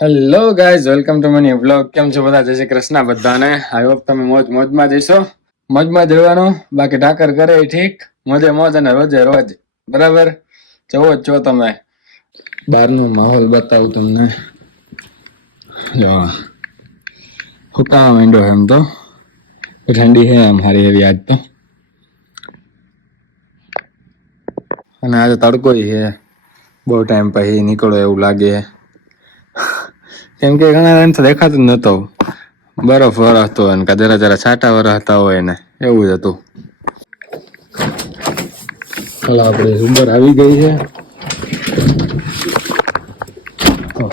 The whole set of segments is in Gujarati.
Hello guys, welcome to money vlog. કેમ છો બધા? જય શ્રી કૃષ્ણ બધાને. આઈ હોપ તમે મોજમાં જઈશો. મોજમાં જવાનું, બાકી ઢાકર કરે એ ઠીક. મોજે મોજ અને રોજે રોજ. બરાબર, જવો જ છો તમે. બહારનો માહોલ બતાવું તમને. જો હુકાવા માંડ્યો એમ તો ઠંડી છે એમ હારી એવી આજ તો. અને આજે તડકો છે. બહુ ટાઈમ પછી નીકળો એવું લાગે. કેમ કે ઘણા ટાઈમ તો દેખાતું જ નતો. બરફ વરસતો હોય ને જરા જરા છાંટા વરસતા હોય ને એવું જ હતું. ચાલો આપણે ઉબર આવી ગઈ છે.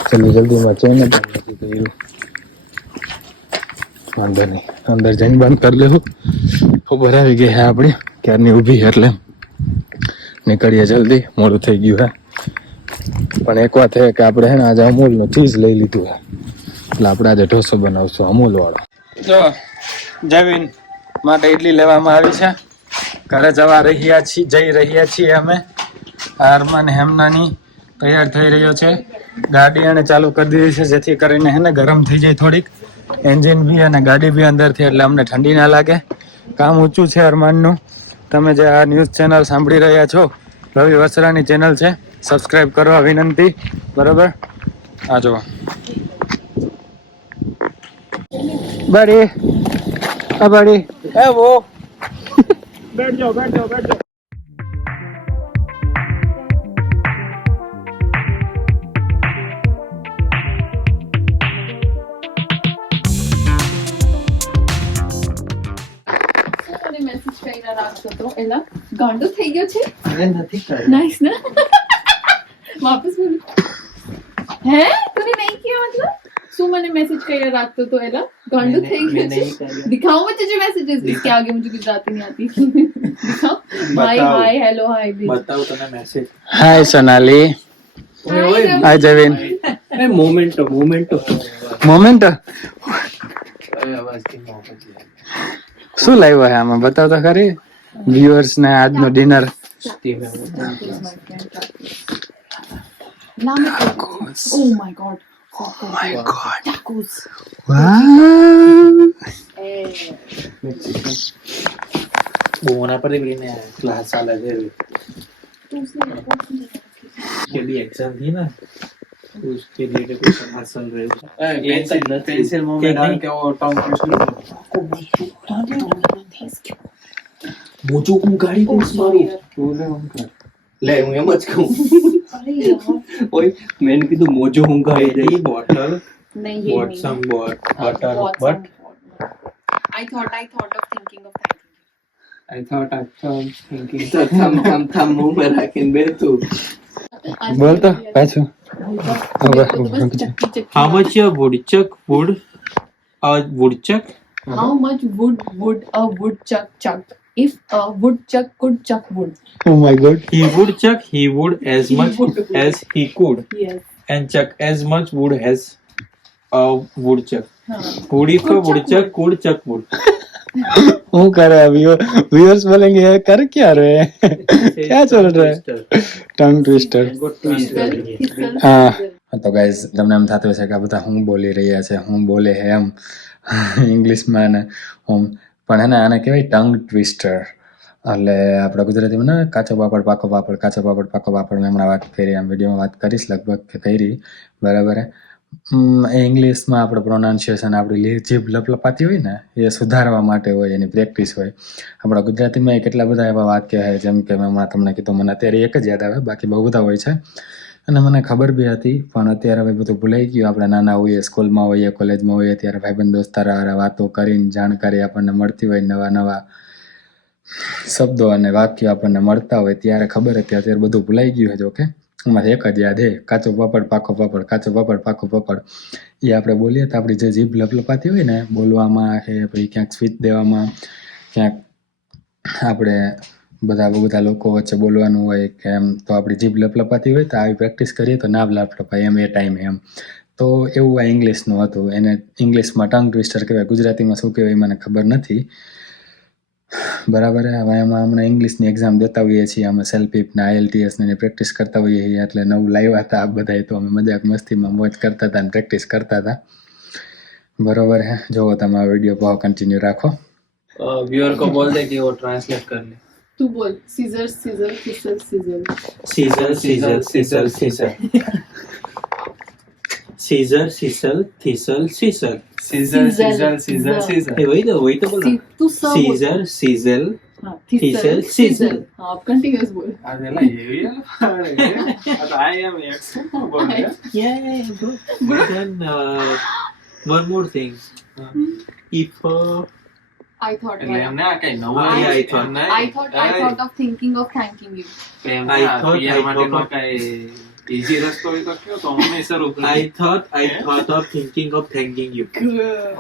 જલ્દી જલ્દીમાં છે ને વાંધો નહીં, અંદર જઈને બંધ કરી લેવું. ઉબર આવી ગઈ છે આપણી ક્યારની ઊભી એટલે નીકળીએ જલ્દી, મોડું થઈ ગયું હે. પણ એક વાત છે કે આપણે હે ને આજે અમૂલનું ચીઝ લઈ લીધું છે એટલે આપણે આજે ઢોસો બનાવશું અમૂલ વાળો. જો જમીન માટે ઇડલી લેવામાં આવી છે. ઘરે જઈ રહ્યા છીએ અમે. હારમાન હેમનાની તૈયાર થઈ રહ્યો છે. ગાડી એને ચાલુ કરી દીધી છે જેથી કરીને હે ને ગરમ થઈ જાય થોડીક એન્જિન બી અને ગાડી બી અંદરથી, એટલે અમને ઠંડી ના લાગે. કામ ઊંચું છે અરમાનનું. તમે જે આ ન્યૂઝ ચેનલ સાંભળી રહ્યા છો, રવિ વસરાની ચેનલ છે, સબસ્ક્રાઇબ કરવા વિનંતી. બરોબર, આ જો બડી બડી એ વો बैठ जाओ बैठ जाओ बैठ जाओ. મેસેજ કરીને રાખતો તો એલા ગાંડો થઈ ગયો છે. અરે નથી કર્યું. નાઈસ ना वापस बोल. હે તને નહીં કિયા मतलब શું મને મેસેજ કરીને રાખતો તો એલા ગાંડો થઈ ગયો છે. दिखाओ मुझे जो मैसेजेस इसके आगे मुझे गुजराती नहीं आती. दिखाओ हाय हाय हेलो हाय बताओ तने मैसेज. હાય સોનાલી. હાય જવીન. ए मोमेंटो मोमेंटो મોમેન્ટ आवाज की मोहब्बत है. શું લાવ્યો છે આમાં બતાવ તો ખરી વ્યુઅર્સ ને આજનો dinner. Oh my god. Oh my god. Tacos. વાવ, बोना पर भी ने क्लास वाला है के भी एग्जाम थी ना उसके लिए कुछ हासिल रहे पेंसिल मुंह में डाल के वो टॉन्ग मोजो को गाड़ी को मारो ले હું એમ જ કહું. ઓય મેં કીધું મોજો હું ગાઈ દઈ બોટલ नहीं what some bottle what I thought of thinking of thanking. I thought thinking તો થમ મુંહ में રાખીને બેઠું. બોલ તો પાછું. How much a woodchuck would a woodchuck How much would a woodchuck chuck if a woodchuck could chuck wood? Oh my God. he would chuck he would as much as he could Yes. and chuck as much wood as a woodchuck. हाँ. wood if a woodchuck could chuck wood. હું કરે व्यूअर्स बोलेंगे ये कर क्या रहे हैं क्या चल रहा है टंग ट्विस्टर. હા તો ગાઈઝ તમને એમ થતું હશે કે આ બધા હું બોલી રહ્યા છે, હું બોલે હે એમ ઇંગ્લિશમાં ને હું, પણ હે ને આને કહેવાય ટંગ ટ્વિસ્ટર. એટલે આપણે ગુજરાતીમાં ને કાચો પાપડ પાકો પાપડ, કાચો પાપડ પાકો પાપડ મેં હમણાં વાત કરી, આમ વિડીયોમાં વાત કરીશ લગભગ કે કરી. બરાબર. એ ઇંગ્લિશમાં આપણે પ્રોનાઉન્સિએશન આપણી જીભ લપલપાતી હોય ને એ સુધારવા માટે હોય, એની પ્રેક્ટિસ હોય. આપણા ગુજરાતીમાં કેટલા બધા એવા વાક્ય છે, જેમ કે મેં હમણાં તમને કીધું, મને અત્યારે એક જ યાદ આવે, બાકી બહુ બધા હોય છે અને મને ખબર બી હતી, પણ અત્યારે હવે બધું ભૂલાઈ ગયું. આપણે નાના હોઈએ, સ્કૂલમાં હોઈએ, કોલેજમાં હોઈએ, ત્યારે ભાઈબંધ દોસ્તાર વાતો કરીને જાણકારી આપણને મળતી હોય, નવા નવા શબ્દો અને વાક્યો આપણને મળતા હોય ત્યારે ખબર હતી. અત્યારે બધું ભૂલાઈ ગયું છે. જોકે એમાંથી એક જ યાદ હે, કાચો પાપડ પાકો પાપડ, કાચો પાપડ પાકો પાપડ. એ આપણે બોલીએ તો આપણી જે જીભ લપલપાતી હોય ને બોલવામાં કે પછી ક્યાંક સ્પીચ દેવામાં, ક્યાંક આપણે બધા લોકો વચ્ચે બોલવાનું હોય કે એમ, તો આપણી જીભ લપલપાતી હોય તો આવી પ્રેક્ટિસ કરીએ તો ના લપલપાય એમ એ ટાઈમે એમ. તો એવું આ ઇંગ્લિશનું હતું. એને ઇંગ્લિશમાં ટંગ ટ્વિસ્ટર કહેવાય, ગુજરાતીમાં શું કહેવાય મને ખબર નથી. બરાબર છે. હવે એમાં હમણાં ઇંગ્લિશની એક્ઝામ દેતા હોઈએ છીએ અમે, સેલ્ફીપ ને IELTS ને પ્રેક્ટિસ કરતા હોઈએ છીએ, એટલે નવું લાવ્યા હતા આ બધા, તો અમે મજાક મસ્તીમાં મોજ કરતા હતા અને પ્રેક્ટિસ કરતા હતા. બરોબર है, જો તમે આ વિડીયો પર કન્ટિન્યू રાખો. व्यूअर को बोल दे कि वो ट्रांसलेट कर ले. तू बोल scissor scissor scissor scissor scissor scissor scissor scissor scissor सीसल थीसल सीसल सीजर सीजर सीजर सीजर वही तो बोल रहा. तू सब सीजर सीजल हाँ सीजर सीजर सीजल. हाँ अब कंटिन्यूअस बोल ಅದೆಲ್ಲ heavy ಅಲ್ಲ ಪಾಡಿಗೆ. ಅದು I am expert ಬೋಲ್ದೆ. Yeah, bro. Then one more thing. If I thought એટલે એમને આ કઈ નવું I આવ્યું છે. thought- એમને I thought of thinking of thanking you. એમને I આ thought- PR I માટેનો thought- કઈ easy રસ્તો હોય તો કયો, તો અમે શરૂ કરીએ. I thought of thinking of thanking you.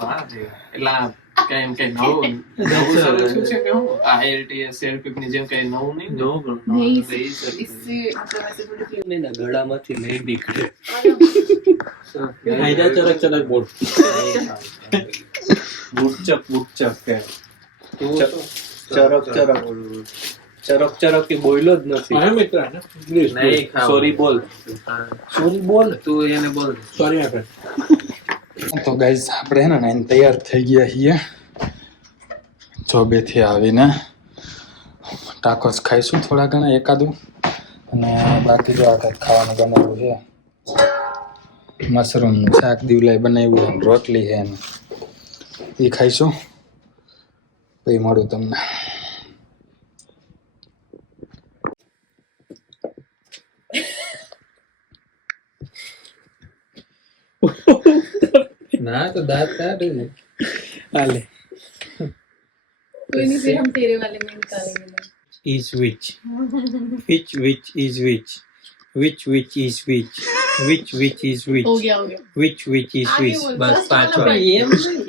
વાહ દેવા. એટલે આ કઈ એમ કઈ નવું નવું શરૂ થયું છે કે હું IELTS સેલ્ફીપ ની જેમ કઈ નવું નહીં ને? No, bro. नहीं तो यही सब- इससे मतलब ऐसे थोड़ी सी नहीं ना गळाમાંથી લઈ નીકળે. આયજા ચરક ચરક બોલ. બુટચક બુટચક કે ચરક ચરક ચરક ચરક કે બોલ્યો જ નથી. હા મિત્ર પ્લીઝ નહીં ખાવ. સોરી બોલ સોરી બોલ. તું એને બોલ સોરી આપે. તો ગાઈઝ આપણે હે ને તૈયાર થઈ ગયા છીએ જોબેથી આવીને. ટાકોસ ખાઈશું થોડા ઘણા એકાદું, અને બાકી જો આ કંઈક ખાવાનું બનાવ્યું છે, મશરૂમનું શાક દીવલાઈ બનાવ્યું છે, રોટલી છે ને એ ખાઈશું. પછી મળું તમને. ના તો દાંત કાઢે ને. હાલે. कोई नहीं, फिर हम तेरे वाले में निकालेंगे. Is which is which is which is which हो गया which is आगे which. बोल, બસ first પાંચવા. वाला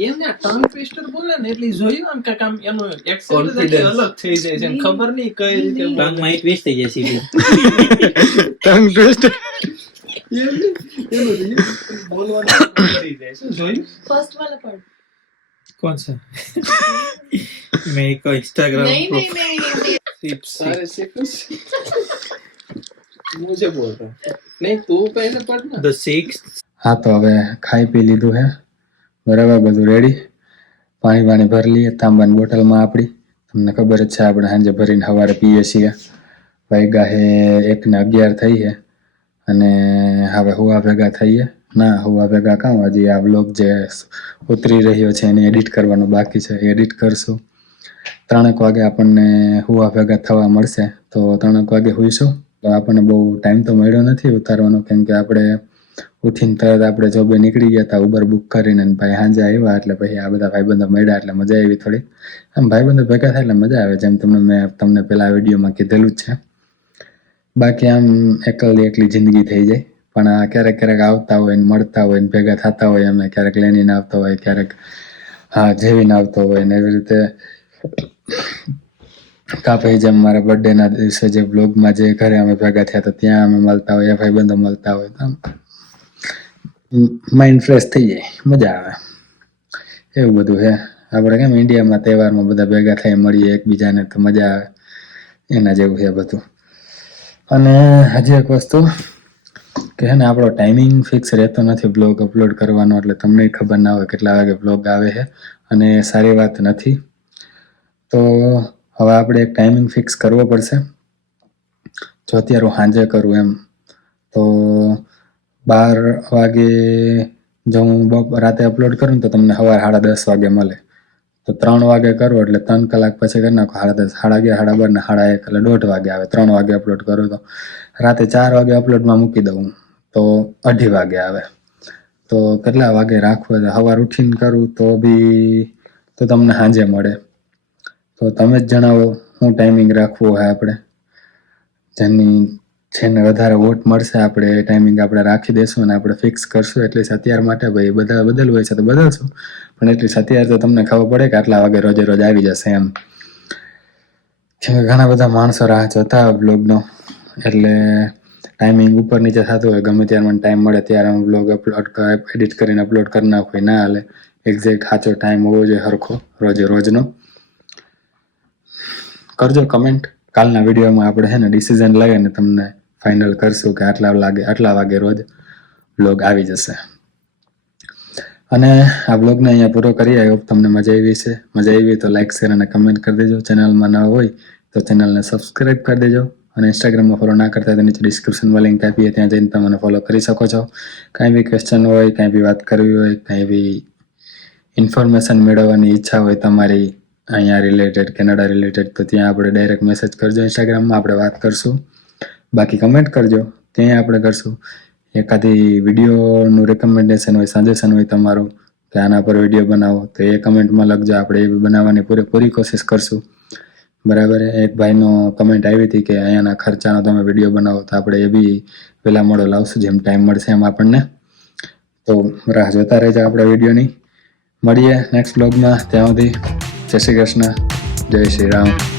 એમને ટંગ ટ્વિસ્ટર બોલે ને એટલે જોયું આમ કાંઈક આમ એનું accent જ Confidence. અલગ થઈ જાય છે અને ખબર નહીં કઈ રીતે બોલે. ટંગમાં એક વેસ્ટ થઈ જાય સીધી. Tongue twist. બોલવાનું કરી જાય છે જોયું. फर्स्ट वाला पढ़. कौन सा? मेरे को इंस्टाग्राम नहीं नहीं नहीं सारे सिक्स मुझे बोल रहा है नहीं तू पहले पढ़ना. The sixth. હા તો હવે ખાઈ પી લીધું હે, બરાબર, બધું રેડી. પાણી ભરી લઈએ તાંબાની બોટલમાં આપણી. તમને ખબર જ છે આપણે સાંજે ભરીને સવારે પીએ છીએ. વાગ્યા હે 1:11 થઈ છે, અને હવે હુવા ભેગા થઈએ. ના હુવા ભેગા કાં, હજી આ બ્લોગ જે ઉતરી રહ્યો છે એને એડિટ કરવાનું બાકી છે, એડિટ કરશું. 3 વાગે આપણને હુવા ભેગા થવા મળશે, તો 3 વાગે હુઈશું. તો આપણને બહુ ટાઈમ તો મળ્યો નથી ઉતારવાનો, કેમ કે આપણે ઉઠીને તરત આપણે જોબે નીકળી ગયા હતા ઉબર બુક કરીને, અને ભાઈ સાંજે આવ્યા એટલે પછી આ બધા ભાઈબંધો મળ્યા એટલે મજા આવી થોડી. આમ ભાઈબંધો ભેગા થાય એટલે મજા આવે, જેમ મેં તમને પેલા વિડીયોમાં કીધેલું જ છે. બાકી આમ એકલી જિંદગી થઈ જાય, પણ આ ક્યારેક આવતા હોય ને મળતા હોય ને ભેગા થતા હોય. અમે ક્યારેક લેનીને આવતા હોય, ક્યારેક હા જેવીને આવતો હોય ને, એવી રીતે કાપી. જેમ મારા બર્થડેના દિવસે જે બ્લોગમાં જે ઘરે અમે ભેગા થયા હતા ત્યાં અમે મળતા હોય, ભાઈબંધો મળતા હોય, તો માઇન્ડ ફ્રેશ થઈ જાય, મજા આવે. એવું બધું છે. આપણે કેમ ઇન્ડિયામાં તહેવારમાં બધા ભેગા થઈ મળીએ એકબીજાને તો મજા આવે, એના જેવું છે બધું. અને હજી એક વસ્તુ કે છે ને, આપણો ટાઈમિંગ ફિક્સ રહેતો નથી બ્લોગ અપલોડ કરવાનો, એટલે તમને ખબર ના હોય કેટલા વાગે બ્લોગ આવે છે, અને એ સારી વાત નથી. તો હવે આપણે એક ટાઈમિંગ ફિક્સ કરવો પડશે. જો અત્યારે હું સાંજે કરું એમ તો 12 વાગે જો હું રાતે અપલોડ કરું તો તમને સવારે 10:30 વાગે મળે. તો 3 વાગે કરું એટલે 3 કલાક પછી કરી નાખો. 10:30, 11:30, 12:30 ને 1:30 એટલે 1:30 વાગે આવે. 3 વાગે અપલોડ કરું તો રાતે 4 વાગે અપલોડમાં મૂકી દઉં તો 2:30 વાગે આવે. તો કેટલા વાગે રાખવું? સવાર ઉઠીને કરું તો બી તો તમને સાંજે મળે. તો તમે જ જણાવો શું ટાઈમિંગ રાખવું હોય આપણે. જેને વધારે વોટ મળશે આપણે એ ટાઈમિંગ આપણે રાખી દેશું અને આપણે ફિક્સ કરશું. એટલીસ્ટ અત્યાર માટે ભાઈ બધા બદલવું હોય છે તો બદલશું, પણ એટલીસ્ટ અત્યારે તો તમને ખબર પડે કે આટલા વાગે રોજે રોજ આવી જશે એમ. કેમ કે ઘણા બધા માણસો રાહ જોતા હોય બ્લોગનો, એટલે ટાઈમિંગ ઉપર નીચે થતું હોય. ગમે ત્યારે મને ટાઈમ મળે ત્યારે હું બ્લોગ એડિટ કરીને અપલોડ કરી નાખું, ના હાલે. એક્ઝેક્ટ સાચો ટાઈમ હોવો જોઈએ સરખો રોજે રોજનો. કરજો કમેન્ટ. કાલના વિડીયોમાં આપણે છે ને ડિસિઝન લઈને તમને ફાઇનલ કરશું કે આટલા વાગે રોજ વ્લોગ આવી જશે. અને આ બ્લોગને અહીંયા પૂરો કરીએ. આઈ હોપ તમને મજા આવી છે. મજા આવી તો લાઈક શેર અને કમેન્ટ કરી દેજો. ચેનલમાં નવા હોય તો ચેનલને સબસ્ક્રાઈબ કરી દેજો. અને ઇન્સ્ટાગ્રામમાં ફોલો ના કરતા તો નીચે ડિસ્ક્રિપ્શનમાં લિંક આપીએ, ત્યાં જઈને તમે મને ફોલો કરી શકો છો. કાંઈ બી ક્વેશ્ચન હોય, કાંઈ બી વાત કરવી હોય, કાંઈ બી ઇન્ફોર્મેશન મેળવવાની ઈચ્છા હોય તમારી અહીંયા રિલેટેડ, કેનેડા રિલેટેડ, તો ત્યાં આપણે ડાયરેક્ટ મેસેજ કરજો ઇન્સ્ટાગ્રામમાં, આપણે વાત કરશું. બાકી કમેન્ટ કરજો, ત્યાં આપણે કરશું. એકાદી વિડીયોનું રેકમેન્ડેશન હોય, સજેશન હોય તમારું કે આના પર વિડીયો બનાવો, તો એ કમેન્ટમાં લખજો. આપણે એ બનાવવાની પૂરેપૂરી કોશિશ કરશું. બરાબર. એક ભાઈનો કમેન્ટ આવી હતી કે અહીંયાના ખર્ચાનો તમે વિડીયો બનાવો, તો આપણે એ બી વહેલા મોડો લાવશું, જેમ ટાઈમ મળશે એમ આપણને. તો રાહ જોતા રહેજો આપણે વિડીયોની. મળીએ નેક્સ્ટ બ્લોગમાં. ત્યાં સુધી જય શ્રી કૃષ્ણ, જય શ્રી રામ.